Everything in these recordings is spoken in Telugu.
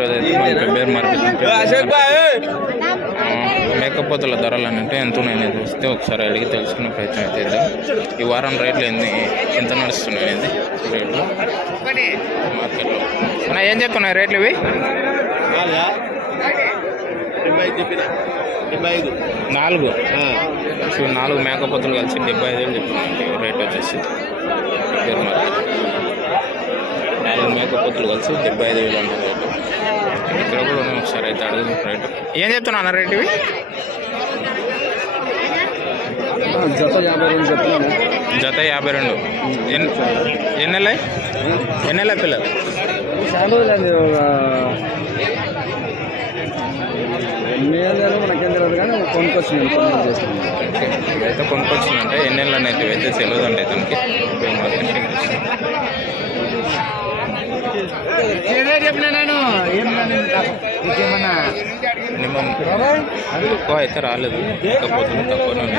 ఈరోజు అయితే మన ఫిబ్రవరి మార్కెట్ మేకపోతుల ధరలు అంటే ఎంత ఉన్నాయని చూస్తే ఒకసారి అడిగి తెలుసుకునే ప్రయత్నం అయితే ఇద్దాం. ఈ వారం రేట్లు ఎంత నడుస్తున్నాయి అనేది రేట్లు మార్కెట్లో. అన్నా ఏం చెప్తున్నాయి రేట్లు ఇవి? 4 మేకపోతులు కలిసి 75,000 చెప్తున్నాయి రేట్ వచ్చేసి. ఫిబ్రవరి మార్కెట్ 4 మేకపోతులు కలిసి 75,000 అంటే రేటు. ఇక్కడ కూడా ఉన్నాయి, ఒకసారి అయితే అడుగుతున్న రేటు. ఏం చెప్తున్నా అన్న రేట్ ఇవి? జత 52 చెప్తున్నాను. జత 52. ఎన్ని నెలల పిల్లలు? మనకేం తెలియదు కానీ కొనుక్కొచ్చింది. అయితే కొనుక్కొచ్చిందంటే ఎన్ని నెలలు అనేది అయితే తెలియదు అంటే తనకి. మినిమం ఎక్కువ అయితే రాలేదు, కాకపోతే తక్కువనే ఉంది.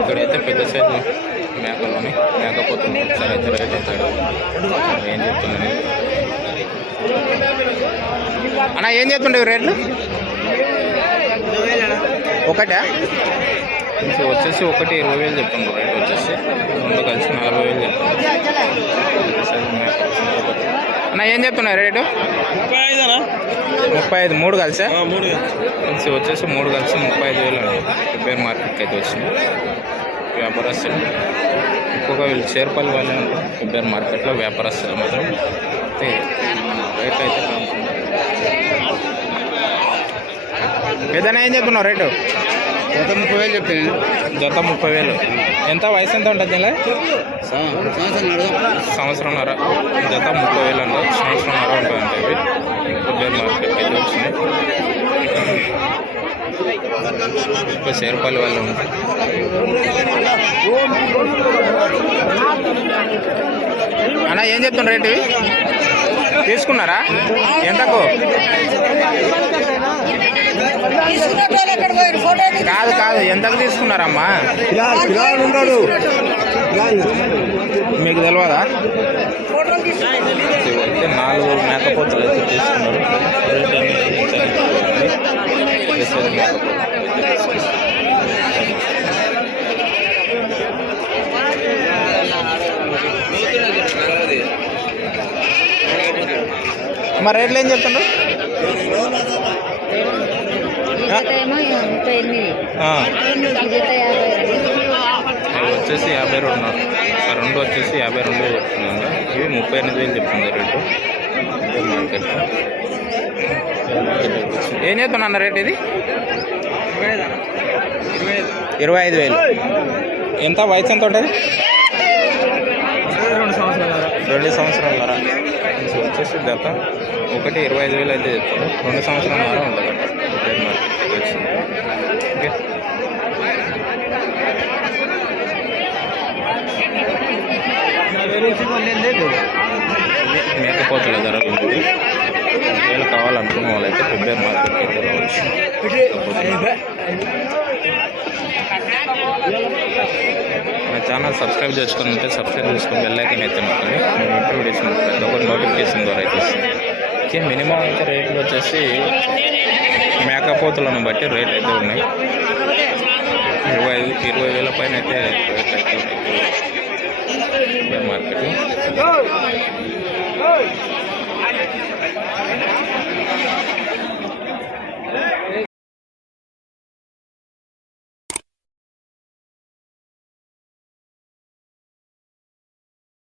ఇక్కడైతే పెద్ద సైజు మేకలోని మేకపోతుంది. ఒకసారి అయితే రేట్ అవుతాడు. ఏం చెప్తున్నాను అన్నా, ఏం చెప్తుండే రేట్లు? ఒకటా వచ్చేసి 20,000 చెప్తుండ్రు రేట్ వచ్చేసి. 2 కలిసి 40,000 చెప్తున్నారు అన్న. ఏం చెప్తున్నారు రేటు? 35. 3 కలిసా? కలిసి వచ్చేసి 3 కలిసి 35,000 అండి. ఫిబ్రవరి మార్కెట్కి అయితే వచ్చింది. వ్యాపారస్తులు ఎక్కువగా వీళ్ళు చేర్పల్లి వాళ్ళే ఉంటారు ఫిబ్రవరి మార్కెట్లో. వ్యాపారస్తులు మాత్రం అయితే రేట్ అయితే ఏదైనా ఏం చెప్తున్నావు రేటు? జత 30,000 చెప్పాను. జత 30,000. ఎంత వయసు ఎంత ఉంటుంది దీనిలో? సంవత్సరంన్నర. జత 30,000 అంటే సంవత్సరంన్నర ఉంటుందంటే ఇవి. ఫిబ్రవరి మార్కెట్కి అయితే వచ్చింది. ఎక్కువ చేరుపల్లి వాళ్ళు ఉంటారు. అన్న ఏం చెప్తున్నారు రేటు? తీసుకున్నారా? ఎంతకు? కాదు ఎంతకు తీసుకున్నారమ్మా? మీకు తెలియదా? అయితే 4 మేకపోతులు అయితే తీసుకున్నారు. మరి రేట్లు ఏం చెప్తున్నారు? వచ్చేసి 52 ఉన్నారు. 2 వచ్చేసి 52 చెప్తున్నాను. ఇవి 38,000 చెప్తుంది రేటు మార్కెట్. ఏం చెప్తున్నా అన్న రేట్ ఇది? 25,000. ఎంత వయసు ఎంత ఉంటుంది? 2 సంవత్సరాల వచ్చేసి జత 25,000 అయితే చెప్తాను. 2 సంవత్సరాల ఉంటుంది మార్కెట్ వచ్చింది. ఓకే, మేకపోతుల ధరలు ఉంది. ఒకవేళ కావాలనుకున్న వాళ్ళైతే ఫిబ్రవరి మార్కెట్కి అయితే రావచ్చు. మన ఛానల్ సబ్స్క్రైబ్ చేసుకుని ఉంటే సబ్స్క్రైబ్ చేసుకుని బెల్ ఐకాన్ అయితే నొక్కండి. మేము నోటిఫికేషన్ ప్రతి ఒక్కటి నోటిఫికేషన్ ద్వారా అయితే వస్తుంది. ఓకే, మినిమం అయితే రేట్లు వచ్చేసి మేకపోతులను బట్టి రేట్ అయితే ఉన్నాయి. 20,000 పైన అయితే రేట్ అయితే ఉన్నాయి మార్కెట్.